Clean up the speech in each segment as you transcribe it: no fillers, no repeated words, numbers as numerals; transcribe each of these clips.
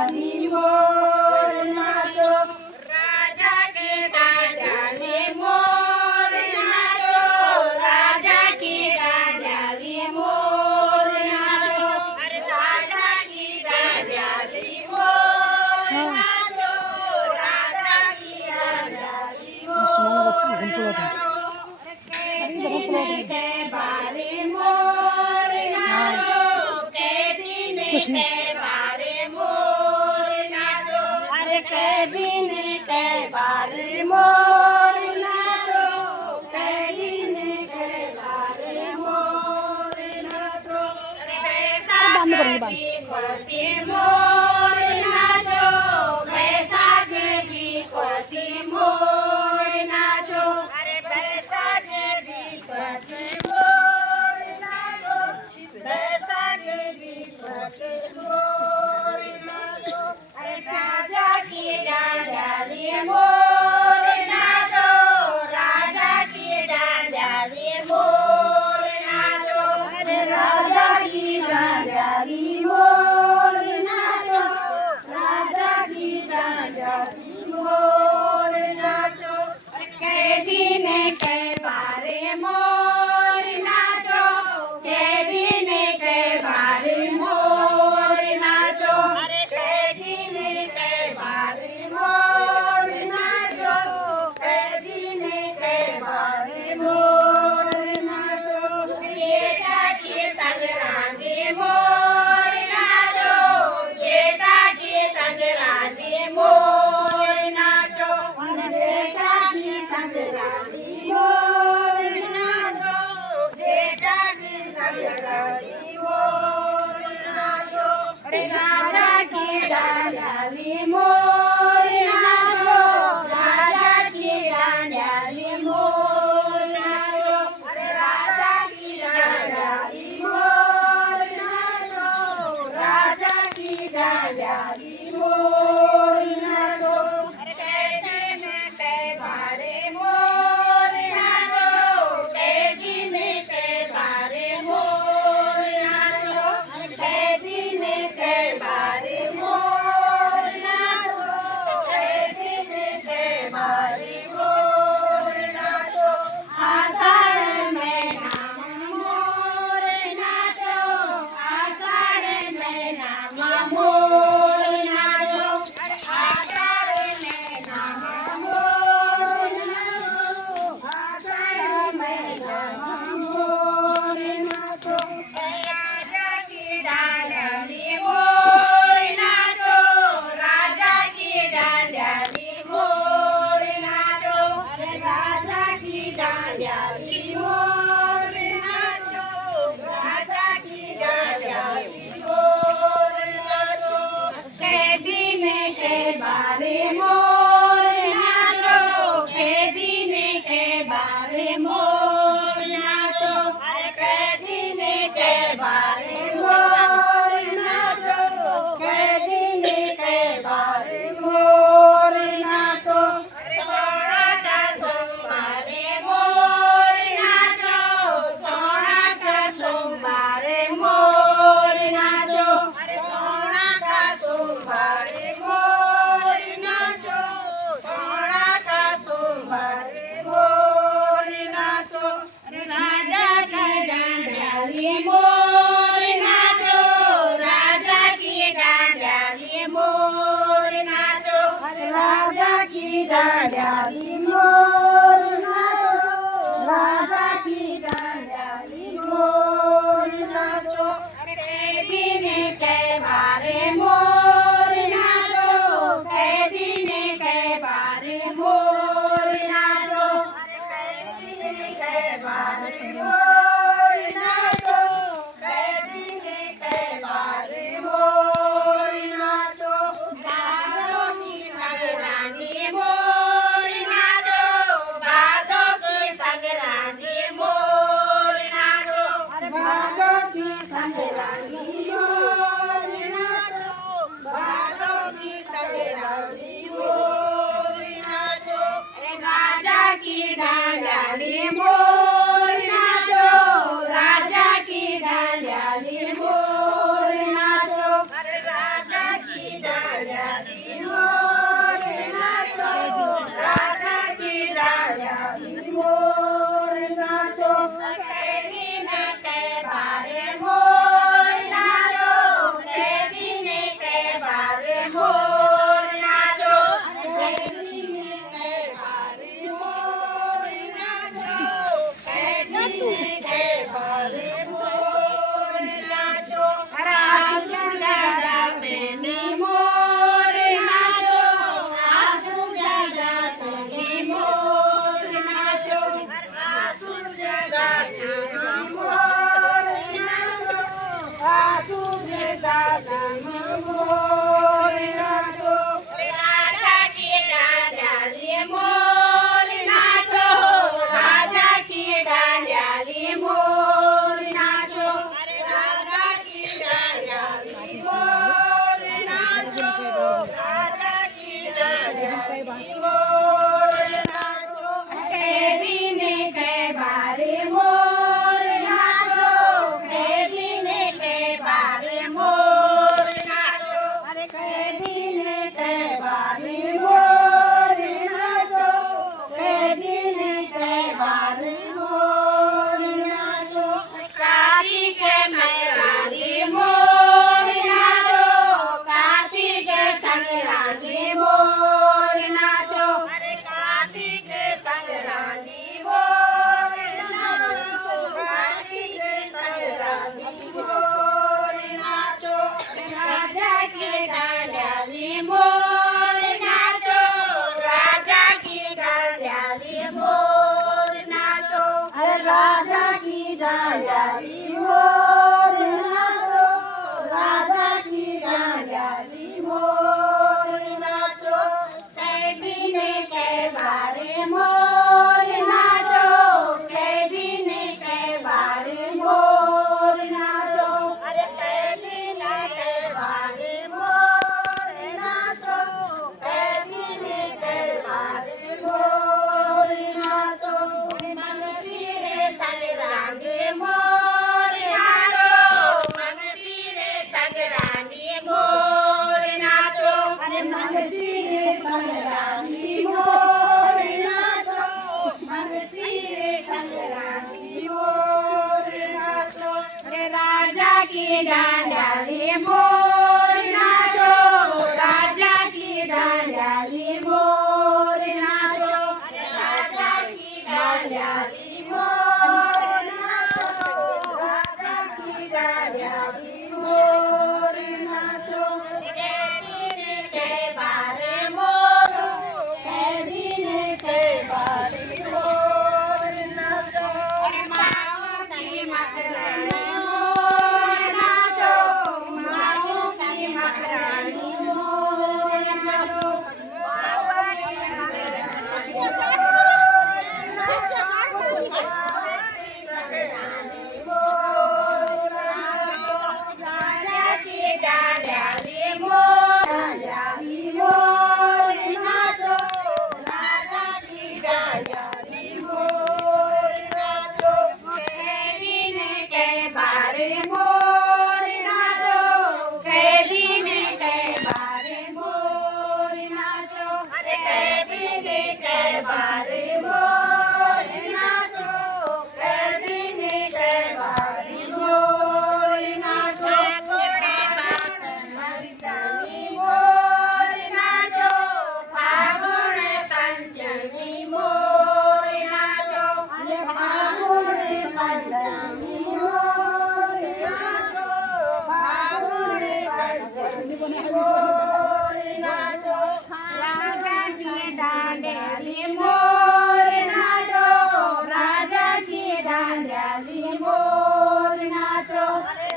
डांडियाली मोर नाचो, राजा की डांडियाली मोर नाचो, राजा की डांडियाली मोर नाचो, राजा की डांडियाली मोर नाचो, राजा की डांडियाली मोर के बारे मोर नाचो, के दिन के बारे मोर नाचो, अरे के दिन के बारे मोर नाचो, के दिन के बारे मोर नाचो, बैसाखी कोती मोर नाचो, बैसाखी कोती मोर नाचो, अरे बैसाखी कोती मोर नाचो, बैसाखी कोती मोर नाचो, अरे राजा की डांडियाली मोर नाचो, राजा की डांडियाली मोर नाचो, अरे राजा की डांडियाली मोर नाचो, राजा की डांडियाली मोर नाचो, के दिन के बारे मोर नाचो, के दिन के बारे मोर नाचो, के दिन के बारे मोर नाचो, के दिन के बारे मोर नाचो, जेठा की संक्रांति मोर नाचो, जेठा की संक्रांति मोर नाचो, जेठा की संक्रांति मोर नाचो, जेठा की संक्रांति मोर नाचो, राजा की डांडियाली मोर नाचो, राजा की डांडियाली मोर नाचो, राजा की डांडियाली मोर नाचो, राजा की डांडियाली मोर नाचो, के दिन के बारे मोर नाचो, के दिन के बारे मोर नाचो, के दिन के बारे मोर नाचो, के दिन के बारे मोर नाचो, आषाढ़ में नाम मोर नाचो, आषाढ़ में नाम मोर नाचो, आषाढ़ में नाम मोर नाचो, आषाढ़ में नाम मोर नाचो, राजा की डांडियाली मोर नाचो, राजा की डांडियाली मोर नाचो, राजा की डांडियाली मोर नाचो, राजा की डांडियाली मोर नाचो, के दिन के बारे मोर नाचो, के दिन के बारे मोर नाचो, के दिन के बारे मोर नाचो, के दिन के बारे मोर नाचो, सोना का सोमवारे मोर नाचो, सोना का सोमवारे मोर नाचो, सोना का सोमवारे मोर नाचो, सोना का सोमवारे मोर नाचो, राजा की डांडियाली मोर नाचो, राजा की डांडियाली मोर नाचो, राजा की डांडियाली मोर नाचो, राजा की डांडियाली मोर नाचो, के दिन के बारे मोर नाचो, के दिन के बारे मोर नाचो, के दिन के बारे मोर नाचो, के दिन के बारे मोर नाचो, भादों की संक्रांति मोर नाचो, भादों की संक्रांति मोर नाचो, भादों की संक्रांति मोर नाचो, भादों की संक्रांति मोर नाचो, राजा की डांडियाली मोर नाचो, राजा की डांडियाली मोर नाचो, राजा की डांडियाली डांडियाली मोर नाचो राजा की डांडियाली मोर नाचो के दिन के बारे मोर नाचो के दिन के बारे मोर नाचो के दिन के बारे मोर नाचो के दिन के बारे मोर नाचो आसू दादा बेनी मोर नाचो आसू दादा बेनी मोर नाचो आसू दादा बेनी मोर नाचो आसू दादा बेनी मोर नाचो राजा की डांडियाली मोर नाचो राजा की डांडियाली मोर नाचो राजा की डांडियाली मोर नाचो राजा की डांडियाली मोर नाचो के दिन के बारे मोर नाचो के दिन के बारे मोर नाचो के दिन के बारे मोर नाचो के दिन के बारे मोर नाचो कार्तिक संक्रांति मोर नाचो कार्तिक संक्रांति मोर नाचो कार्तिक संक्रांति मोर नाचो कार्तिक संक्रांति मोर नाचो राजा की डांडियाली मोर नाचो राजा की डांडियाली मोर नाचो राजा की डांडियाली मोर नाचो राजा की डांडियाली मोर नाचो के दिन के बारे मोर नाचो के दिन के बारे मोर नाचो के दिन के बारे मोर नाचो के दिन के बारे मोर नाचो मनसीरे संक्रांति मोर नाचो मनसीरे संक्रांति मोर नाचो मनसीरे संक्रांति मोर नाचो मनसीरे संक्रांति मोर नाचो राजा की डांडियाली मोर नाचो राजा की डांडियाली मोर नाचो राजा की डांडियाली मोर नाचो राजा की डांडियाली मोर नाचो के दिन के बारे मोर के दिन के बारे मोर नाचो माओ की मकरानी मोर नाचो माओ की मकरानी मोर नाचो राजा की डांडियाली मोर डांडियाली मोर नाचो राजा की डांडियाली मोर नाचो के दिन के बारे मोर नाचो के दिन के बारे मोर नाचो के दिन के बारे मोर नाचो के दिन के बारे मोर नाचो थोड़े पास हरिताली मोर नाचो फागुन पंचमी मोर नाचो फागुन पंचमी मोर नाचो फागुन पंचमी मोर नाचो राजा की डांडियाली मोर नाचो राजा की डांडियाली मोर नाचो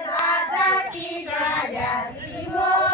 राजा की डांडियाली मोर